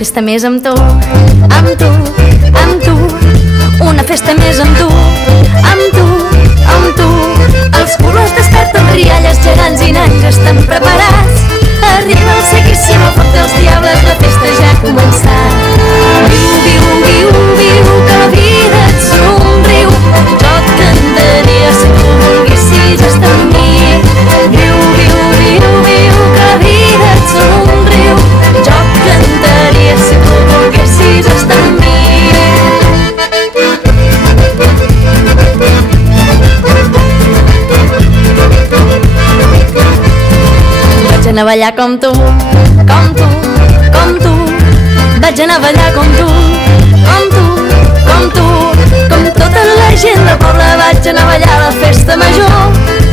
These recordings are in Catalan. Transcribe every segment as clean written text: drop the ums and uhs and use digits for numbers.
festa més amb tu, amb tu, amb tu. Una festa més amb tu, amb tu, amb tu. Els colors desperten rialles, gegants i nans estan preparats. Arriba el sequíssim, el foc dels diables, la festa ja ha començat. Viu, viu, viu, viu, que la vida et somriu. Jo et cantaria si tu volguessis estar amb mi. Viu, viu, viu, viu, que la vida et somriu. Jo et cantaria si tu volguessis estar amb mi. Vaig anar a ballar com tu, com tu, com tu. Vaig anar a ballar com tu, com tu, com tu. Com tota la gent del poble vaig anar a ballar a la festa major.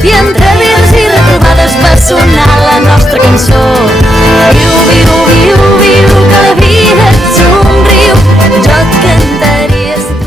I entre vils i retrobades va sonar la nostra cançó. Viu, viu, viu, viu, que la vida et somriu. Jo et cantaria si tu...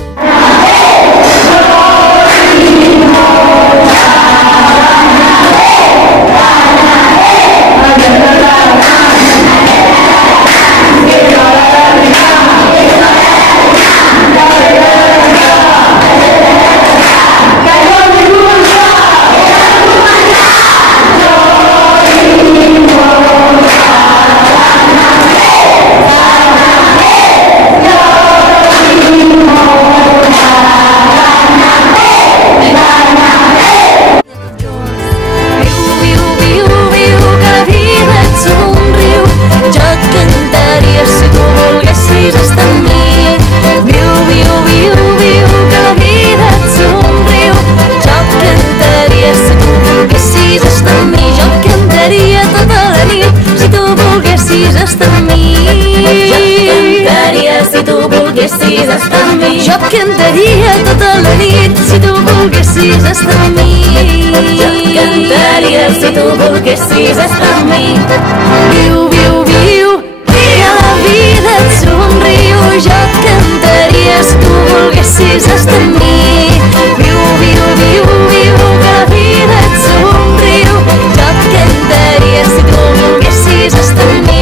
Jo et cantaria tota la nit si tu volguessis estar amb mi. Jo et cantaria si tu volguessis estar amb mi. Viu, viu, viu, que la vida et somriu. Jo et cantaria si tu volguessis estar amb mi. Viu, viu, viu, viu, que la vida et somriu. Jo et cantaria si tu volguessis estar amb mi.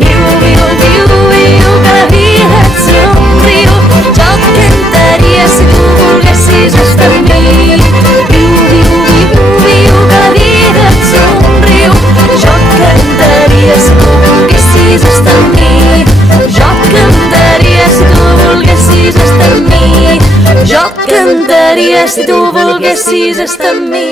Viu, viu, viu, viu, que la vida et somriu. Jo et cantaria si tu volguessis estar amb mi. Viu, viu, viu, viu, que la vida et somriu. Jo et cantaria si tu volguessis estar amb mi. Jo et cantaria si tu volguessis estar amb mi. Jo et cantaria si tu volguessis estar amb mi.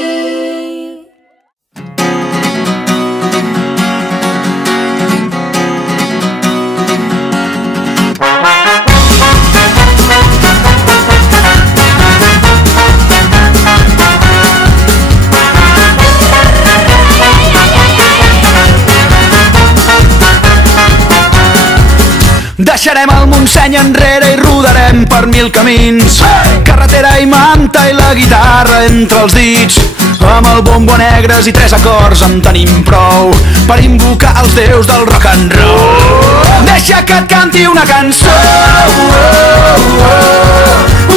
Deixarem el Montseny enrere i rodarem per 1000 camins. Carretera i manta i la guitarra entre els dits. Amb el bombo negres i 3 acords en tenim prou per invocar els déus del rock and roll. Deixa que et canti una cançó,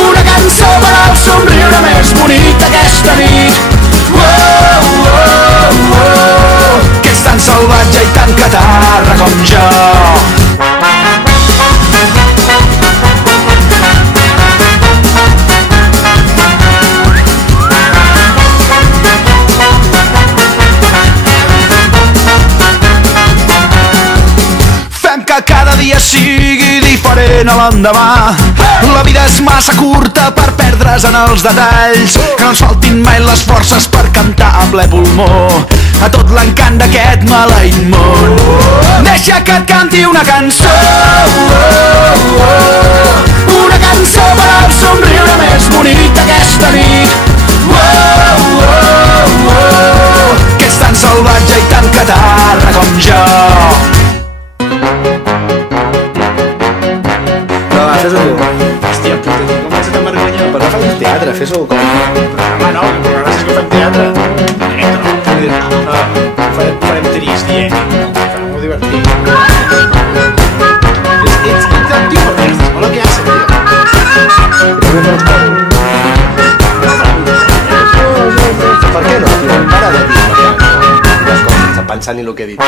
una cançó per al somriure més bonic d'aquesta nit. Que ets tan salvatge i tan catarra com jo. Que cada dia sigui diferent a l'endemà. La vida és massa curta per perdre's en els detalls. Que no ens faltin mai les forces per cantar a ple pulmó a tot l'encant d'aquest maleït món. Deixa que et canti una cançó, una cançó per al somriure més bonic d'aquesta nit. Que ets tan salvatge i tan catarra com jo. Fes-ho tu. Hòstia puta, tio, com ets tan vergonya? Però no fas teatre, fes-ho com... Home, no, però gràcies que fem teatre. Farem trist, farem-ho divertit. Ets un tio per merdes, molt que hace, tio. Per què no, tio? Para de dir les coses sense pensar ni el que he dit.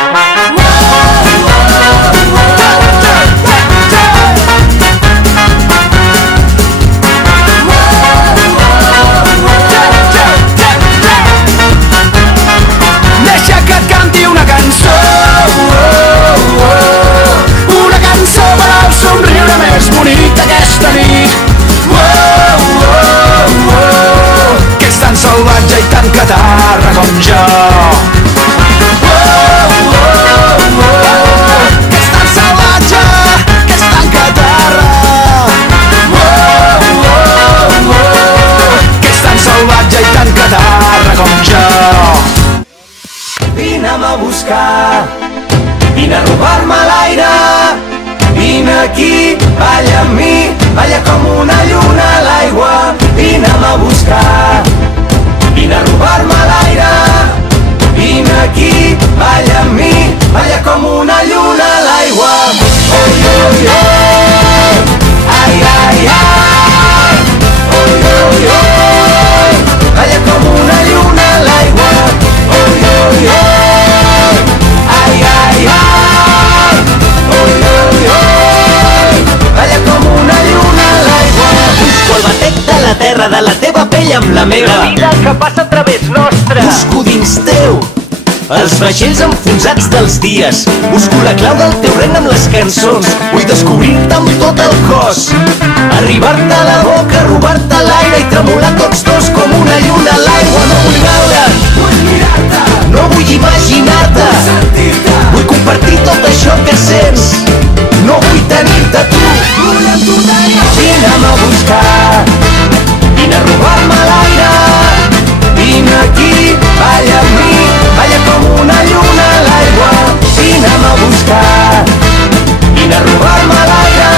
buscar. Vine a robar-me l'aire, vine aquí, balla amb mi, balla com una lluna a l'aigua. Vine'm a buscar, vine a robar-me l'aire, vine aquí, balla amb mi, balla com una lluna a l'aigua. Oi, oi, oi, ai, ai, ai, oi, oi, oi, balla com una lluna a l'aigua. Oi, oi, oi, ai, ai, ai, oi, oi, oi, balla com una lluna a l'aigua. Busco el batec de la terra, de la teva pell amb la meva, la vida que passa a través nostre. Busco dins teu els vaixells enfonsats dels dies, busco la clau del teu regne amb les cançons. Vull descobrir-te amb tot el cos, arribar-te a la boca, robar-te l'aire i tremolar tots dos com una lluna a l'aigua. No vull veure't, vull mirar-te, no vull imaginar-te, vull sentir-te, vull compartir tot això que sents. No vull tenir-te tu, vull amb tu tenir. Vine'm a buscar, vine a robar-me l'aire, vine aquí, balla amb mi, balla com una lluna a l'aigua. Vine'm a buscar, vine a robar-me l'aire,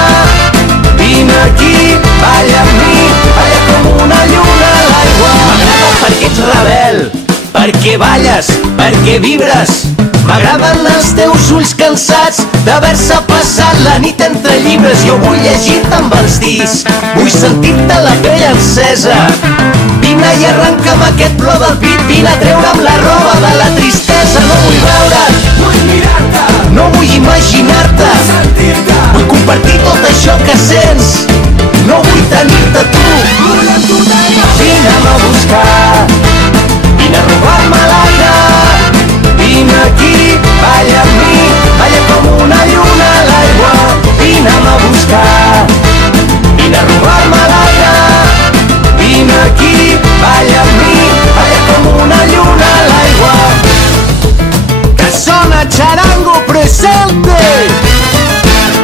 vine aquí, balla amb mi, balla com una lluna a l'aigua. M'agrada perquè ets rebel, perquè balles, perquè vibres. M'agraden els teus ulls cansats d'haver-se passat la nit entre llibres. Jo vull llegir-te amb els dits, vull sentir-te la pell encesa. Vine i arrenca'm aquest plor del pit, vine a treure'm la roba de la tristesa. No vull veure't, vull mirar-te, no vull imaginar-te, vull sentir-te, vull compartir tot això que sents. No vull tenir-te tu, vull amb tu tenir. Vine'm a buscar, vine a robar-me l'aire, vine aquí, balla amb mi, balla com una lluna a l'aigua. Vine'm a buscar, vine a robar-me l'aire, vine aquí, balla amb mi, balla com una lluna a l'aigua. Que sona Charango Presente,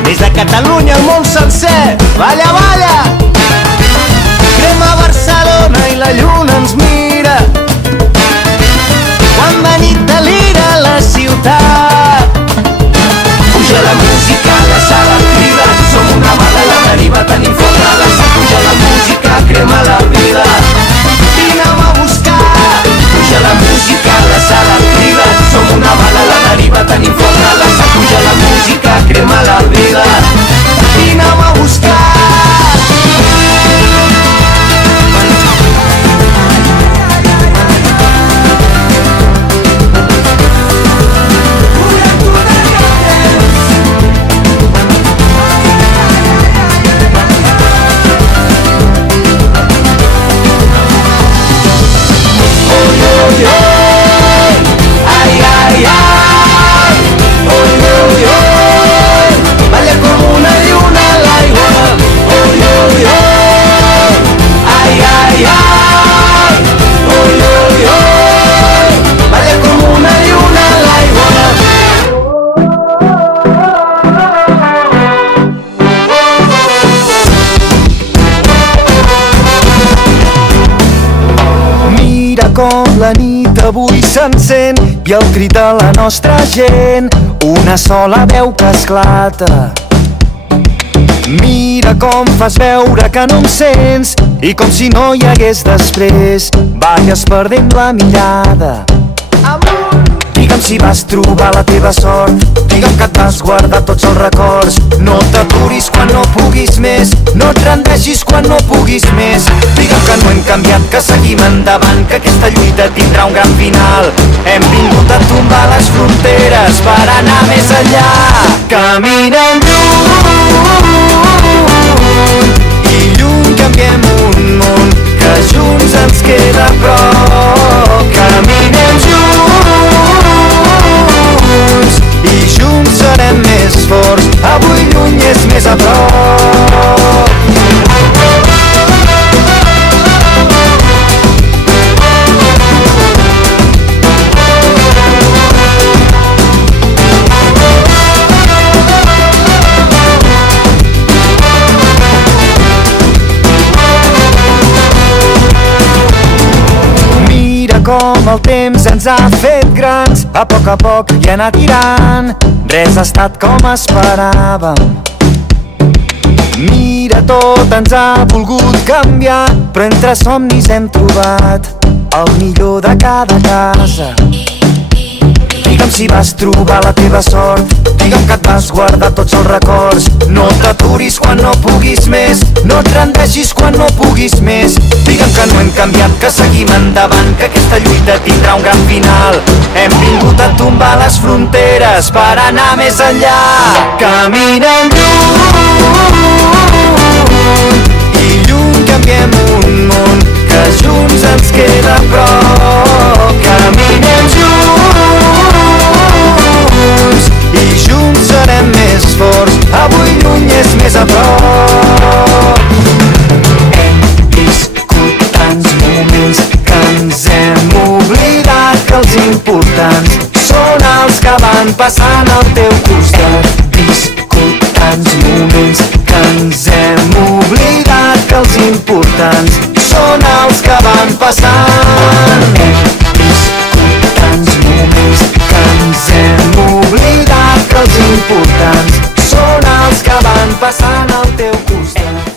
des de Catalunya al món sencer. Balla, balla, crema Barcelona i la lluna ens mira, quan de nit delira la ciutat. Puja la música, la sala crida, som una bala a la deriva, tenim foc a la sa. Puja la música, crema la vida, vine'm a buscar. Puja la música, la sala crida, som una bala a la deriva, tenim foc a la sa. Puja la música, crema la vida, vine'm a buscar. Com la nit avui s'encén i el crit de la nostra gent, una sola veu que esclata. Mira com fas veure que no em sents i com si no hi hagués després, balles perdent la mirada. Digue'm si vas trobar la teva sort, digue'm que et vas guardar tots els records. No t'aturis quan no puguis més, no et rendeixis quan no puguis més. Digue'm que no hem canviat, que seguim endavant, que aquesta lluita tindrà un gran final. Hem vingut a tombar les fronteres per anar més enllà. Caminem lluny i lluny canviem un món que junts ens queda a prop. Caminem junts i junts serem més forts, avui lluny és més a prop. Com el temps ens ha fet grans, a poc i anar tirant. Res ha estat com esperàvem. Mira, tot ens ha volgut canviar, però entre somnis hem trobat el millor de cada casa. Digue'm si vas trobar la teva sort, digue'm que et vas guardar tots els records. No t'aturis quan no puguis més, no et rendeixis quan no puguis més. Digue'm que no hem canviat, que seguim endavant, que aquesta lluita tindrà un gran final. Hem vingut a tombar les fronteres per anar més enllà. Caminem lluny i lluny canviem un món que junts ens queda a prop. Caminem junts i junts serem més forts. Avui lluny és més a prop. Hem viscut tants moments que ens hem oblidat que els importants són els que van passant al teu costat. Viscut tants moments que ens hem oblidat que els importants són els que van passant. Hem viscut tants moments que ens hem oblidat que els importants són els que van passant al teu costat.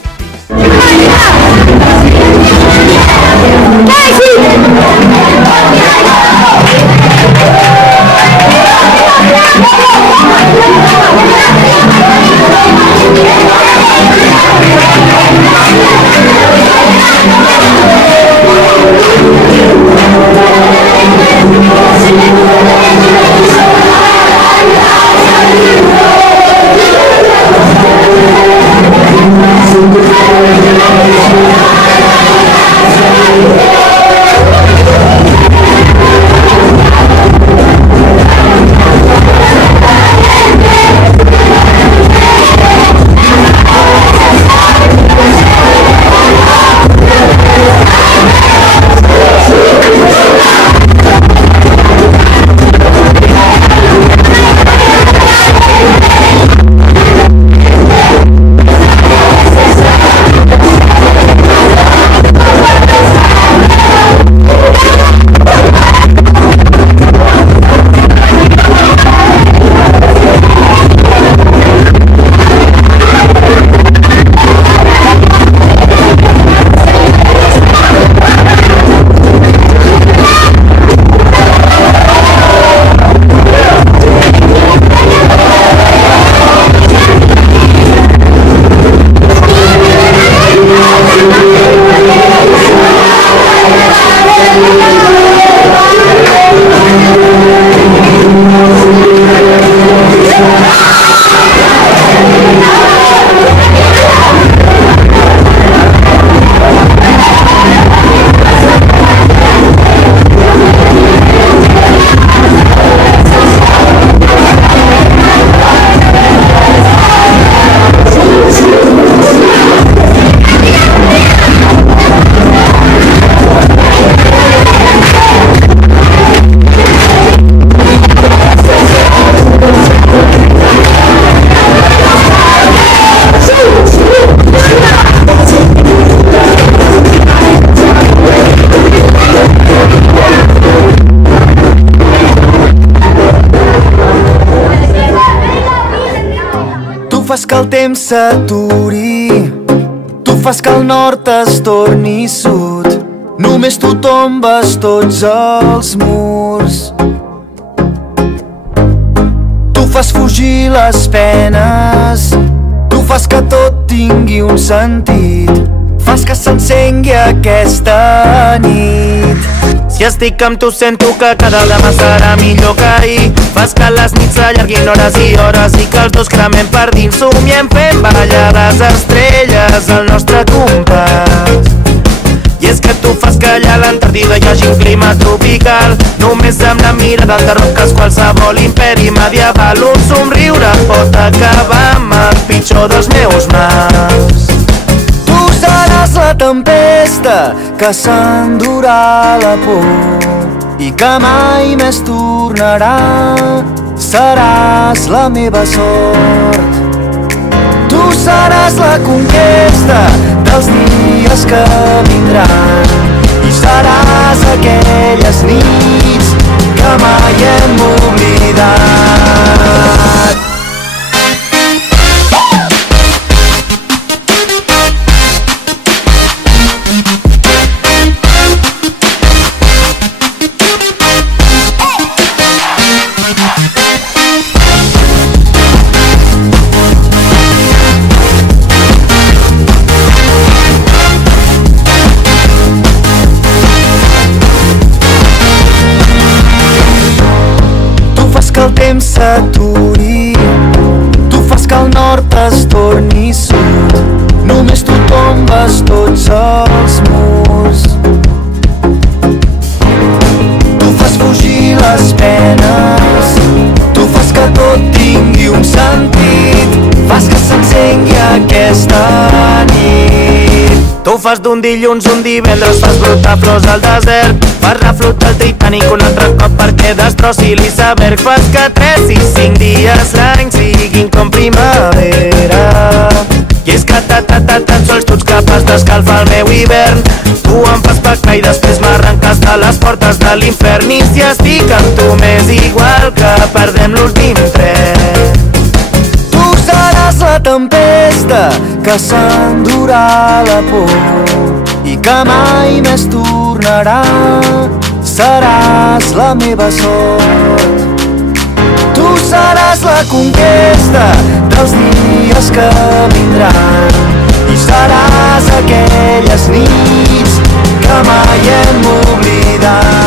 fas que el temps s'aturi, tu fas que el nord es torni sud. Només tu tombes tots els murs. Tu fas fugir les penes, tu fas que tot tingui un sentit, fas que s'encengui aquesta nit. Si estic amb tu sento que cada demà serà millor que ahir. Fas que les nits s'allarguin hores i hores i que els dos cremem per dins. Somiem fent ballar les estrelles al nostre compàs. I és que tu fas que allà a l'Antàrtida hi hagi un clima tropical. Només amb la mirada derroques qualsevol imperi medieval. Un somriure pot acabar amb el pitjor dels meus mals. Tu seràs la tempesta que s'endurà la por i que mai més tornarà. Seràs la meva sort. Tu seràs la conquesta dels dies que vindran i seràs aquelles nits que que mai hem oblidat. Que el temps s'aturi, tu fas que el nord es torni sud, només tu tombes tots els murs. Tu fas fugir les penes, tu fas que tot tingui un sentit, fas que s'encengui aquesta nit. Tu fas d'un dilluns un divendres, fas brotar flors al desert, fas reflotar el Titanic un altre cop perquè destrossi l'iceberg, fas que 3 i 5 dies l'any siguin com primavera. I és que tan sols tu ets capaç d'escalfar el meu hivern. Tu em fas pactar i després m'arrenques de les portes de l'infern. I si estic amb tu m'és igual que perdem l'últim tren. Tu seràs la tempesta que s'endurà la por i que mai més tornarà. Seràs la meva sort. Tu seràs la conquesta dels dies que vindran i seràs aquelles nits que mai hem oblidat.